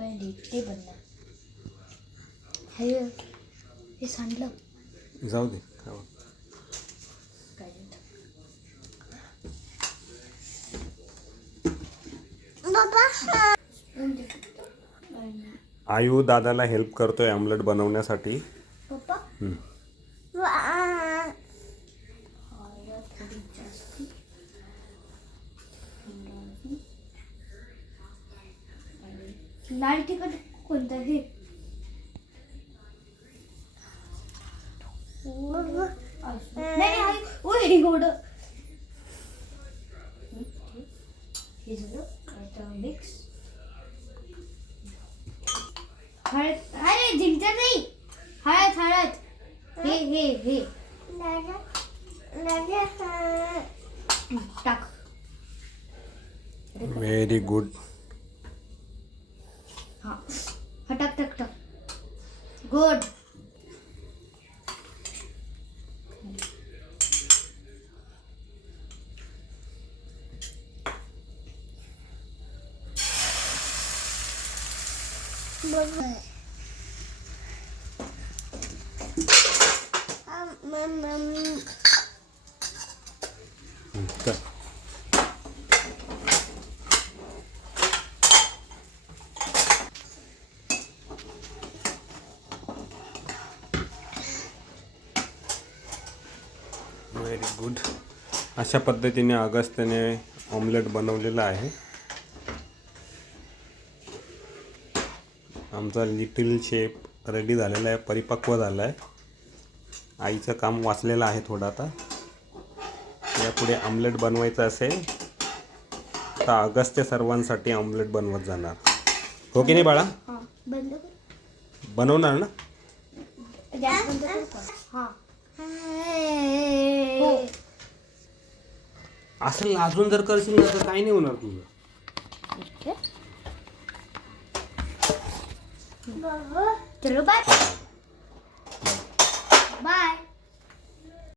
पहिले ते बनणार. हे सांडलं. जाऊ दे. आयू दादाला हेल्प करतोय ऑमलेट बनवण्यासाठी. पप्पा लाल तिखट कोणतं हे? नाही एवढं हे झालं. आता मिक्स हळद. अरे जिंकत नाही. हळद हळद हे हे हे टाक. Very good. हा हा टाक टाक टाक. गुड. Very good. अशा पद्धतीने अगस्त्यने ऑमलेट बनवलेलं आहे. आमचा लिटिल शेफ रेडी झालेला आहे, परिपक्व झाला आहे. आईचं काम वाचलेलं आहे थोडं. आता यापुढे ऑमलेट बनवायचं असेल तर अगस्त्य सर्वांसाठी ऑमलेट बनवत जाणार. हो की नाही बाळा? बंद बनवणार ना? गॅस बंद करू का? हा. असं लाजून जर करशील ना तर काही नाही होणार तुझं. चलो बाय.